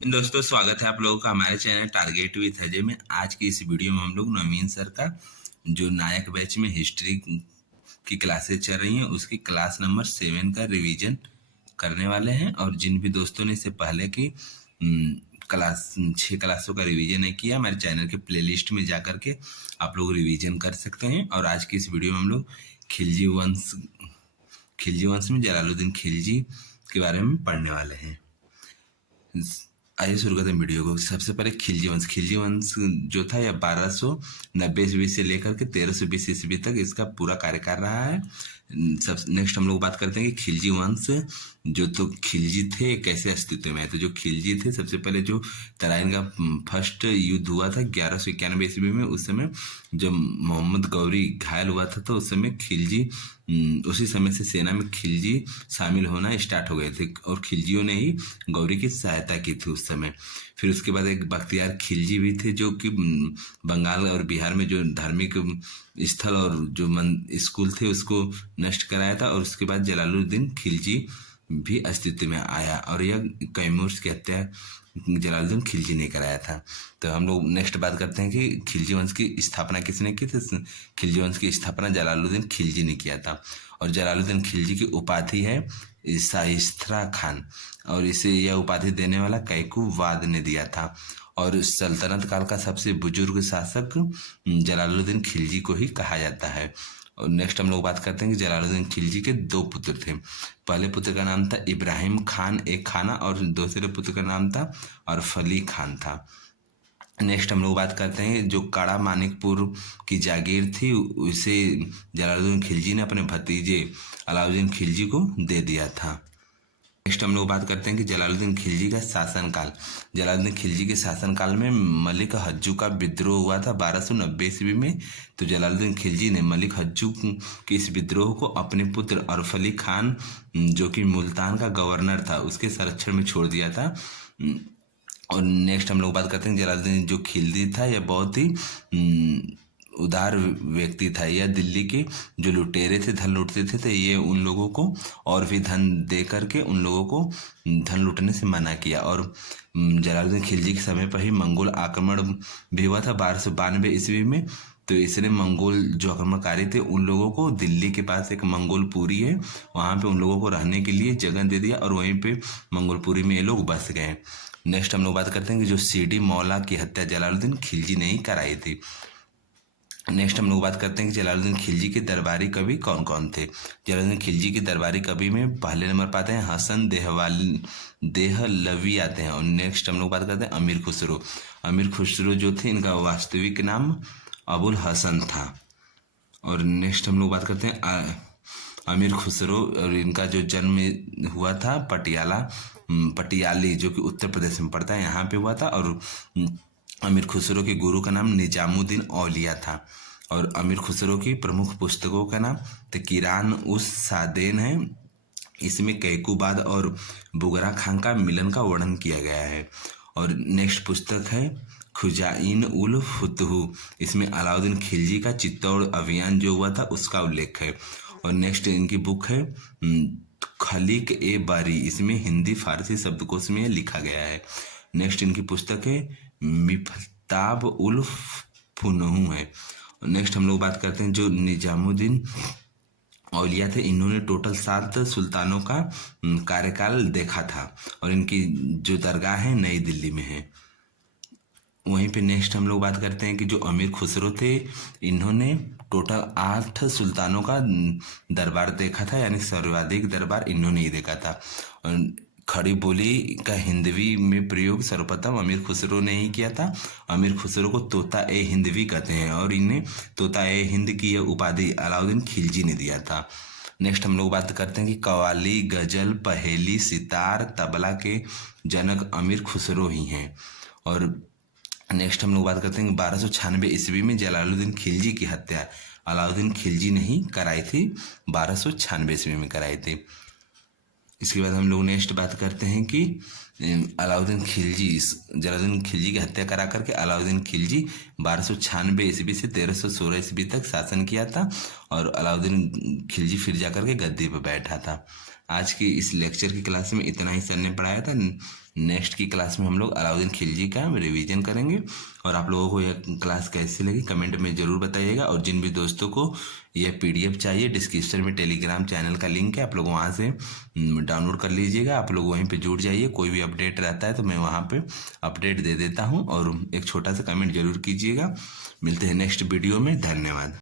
दोस्तों, स्वागत है आप लोगों का हमारे चैनल टारगेट विथ अजय में। आज की इस वीडियो में हम लोग नवीन सर का जो नायक बैच में हिस्ट्री की क्लासेस चल रही हैं उसकी क्लास नंबर 7 का रिवीजन करने वाले हैं। और जिन भी दोस्तों ने इससे पहले की क्लास 6 क्लासों का रिवीजन नहीं किया, हमारे चैनल के प्लेलिस्ट में जा करके आप लोग रिवीजन कर सकते हैं। और आज की इस वीडियो में हम लोग खिलजी वंश में जलालुद्दीन खिलजी के बारे में पढ़ने वाले हैं। आइए शुरू करते हैं वीडियो को। सबसे पहले खिलजी वंश जो था यह 1290 ईस्वी से लेकर के 1320 ईस्वी तक इसका पूरा कार्यकाल रहा है। सब नेक्स्ट हम लोग बात करते हैं कि खिलजी वंश जो तो खिलजी थे कैसे अस्तित्व में आए। तो जो खिलजी थे, सबसे पहले जो तराइन का फर्स्ट युद्ध हुआ था 1191 ईस्वी में, उस समय जब मोहम्मद गौरी घायल हुआ था तो उस समय खिलजी उसी समय से सेना में खिलजी शामिल होना स्टार्ट हो गए थे और खिलजियों ने ही गौरी की सहायता की थी उस समय। फिर उसके बाद एक बख्तियार खिलजी भी थे जो कि बंगाल और बिहार में जो धार्मिक स्थल और जो स्कूल थे उसको नष्ट कराया था। और उसके बाद जलालुद्दीन खिलजी भी अस्तित्व में आया और यह कैमूर की हत्या जलालुद्दीन खिलजी ने कराया था। तो हम लोग नेक्स्ट बात करते हैं कि खिलजी वंश की स्थापना किसने की थी। खिलजी वंश की स्थापना जलालुद्दीन खिलजी ने किया था। और जलालुद्दीन खिलजी की उपाधि है शाइस्ता खान और इसे यह उपाधि देने वाला कैकूबाद ने दिया था। और सल्तनत काल का सबसे बुजुर्ग शासक जलालुद्दीन खिलजी को ही कहा जाता है। और नेक्स्ट हम लोग बात करते हैं कि जलालुद्दीन खिलजी के 2 पुत्र थे। पहले पुत्र का नाम था इब्राहिम खान एक खाना और दूसरे पुत्र का नाम था अरफली खान था। नेक्स्ट हम लोग बात करते हैं जो काड़ा मानिकपुर की जागीर थी उसे जलालुद्दीन खिलजी ने अपने भतीजे अलाउद्दीन खिलजी को दे दिया था। नेक्स्ट हम लोग बात करते हैं कि जलालुद्दीन खिलजी का शासनकाल। जलालुद्दीन खिलजी के शासनकाल में मलिक हज्जू का विद्रोह हुआ था 1290 ईस्वी में। तो जलालुद्दीन खिलजी ने मलिक हज्जू के इस विद्रोह को अपने पुत्र अरफली खान जो कि मुल्तान का गवर्नर था उसके संरक्षण में छोड़ दिया था। और नेक्स्ट हम लोग बात करते हैं जलालुद्दीन जो खिलजी था यह बहुत ही उदार व्यक्ति था। यह दिल्ली के जो लुटेरे थे धन लूटते थे तो ये उन लोगों को और भी धन दे करके उन लोगों को धन लूटने से मना किया। और जलालुद्दीन खिलजी के समय पर ही मंगोल आक्रमण भी हुआ था 1292 ईस्वी में। तो इसने मंगोल जो आक्रमणकारी थे उन लोगों को दिल्ली के पास एक मंगोलपुरी है वहाँ पे उन लोगों को रहने के लिए जगह दे दिया और वहीं पे मंगोलपुरी में ये लोग बस गए। नेक्स्ट हम लोग बात करते हैं कि जो सीडी मौला की हत्या जलालुद्दीन खिलजी ने ही कराई थी। नेक्स्ट हम लोग बात करते हैं कि जलालुद्दीन खिलजी के दरबारी कवि कौन कौन थे। जलालुद्दीन खिलजी के दरबारी कवि में पहले नंबर पाते हैं हसन देहलवी आते हैं। और नेक्स्ट हम लोग बात करते हैं अमीर खुसरो। अमीर खुसरो जो थे इनका वास्तविक नाम अबुल हसन था। और नेक्स्ट हम लोग बात करते हैं अमीर खुसरो और इनका जो जन्म हुआ था पटियाली जो कि उत्तर प्रदेश में पड़ता है यहाँ पे हुआ था। और अमीर खुसरो के गुरु का नाम निजामुद्दीन औलिया था। और अमीर खुसरो की प्रमुख पुस्तकों का नाम किरान उस सादेन है। इसमें कैकूबाद और बुगरा खान का मिलन का वर्णन किया गया है। और नेक्स्ट पुस्तक है खुजाइन उल फुतहू। इसमें अलाउद्दीन खिलजी का चित्तौड़ अभियान जो हुआ था उसका उल्लेख है। और नेक्स्ट इनकी बुक है खलीक ए बारी। इसमें हिंदी फारसी शब्दकोश में लिखा गया है। नेक्स्ट इनकी पुस्तक है मिफ्ताब उल फुनहू है। नेक्स्ट हम लोग बात करते हैं जो निजामुद्दीन औलिया थे इन्होंने टोटल 7 सुल्तानों का कार्यकाल देखा था और इनकी जो दरगाह है नई दिल्ली में है। वहीं पे नेक्स्ट हम लोग बात करते हैं कि जो अमीर खुसरो थे इन्होंने टोटल 8 सुल्तानों का दरबार देखा था, यानी सर्वाधिक दरबार इन्होंने ही देखा था। खड़ी बोली का हिंदवी में प्रयोग सर्वप्रथम अमीर खुसरो ने ही किया था। अमीर खुसरो को तोता ए हिंदवी कहते हैं और इन्हें तोता ए हिंद की यह उपाधि अलाउद्दीन खिलजी ने दिया था। नेक्स्ट हम लोग बात करते हैं कि कव्वाली गजल पहेली सितार तबला के जनक अमीर खुसरो ही हैं। और नेक्स्ट हम लोग बात करते हैं कि 1296 ईस्वी में जलालुद्दीन खिलजी की हत्या अलाउद्दीन खिलजी ने ही कराई थी। 1296 ईस्वी में कराई थी। इसके बाद हम लोग नेक्स्ट बात करते हैं कि जलालुद्दीन खिलजी की हत्या करा करके अलाउद्दीन खिलजी 1296 ईस्वी से 1316 ईस्वी तक शासन किया था। और अलाउद्दीन खिलजी फिर जाकर के गद्दी पर बैठा था। आज की इस लेक्चर की क्लास में इतना ही सर ने पढ़ाया था। नेक्स्ट की क्लास में हम लोग अलाउद्दीन खिलजी का रिवीजन करेंगे। और आप लोगों को यह क्लास कैसी लगी कमेंट में ज़रूर बताइएगा। और जिन भी दोस्तों को यह PDF चाहिए, डिस्क्रिप्शन में टेलीग्राम चैनल का लिंक है, आप लोग वहाँ से डाउनलोड कर लीजिएगा। आप लोग वहीं पे जुड़ जाइए, कोई भी अपडेट रहता है तो मैं वहाँ पे अपडेट दे देता हूँ। और एक छोटा सा कमेंट जरूर कीजिएगा। मिलते हैं नेक्स्ट वीडियो में। धन्यवाद।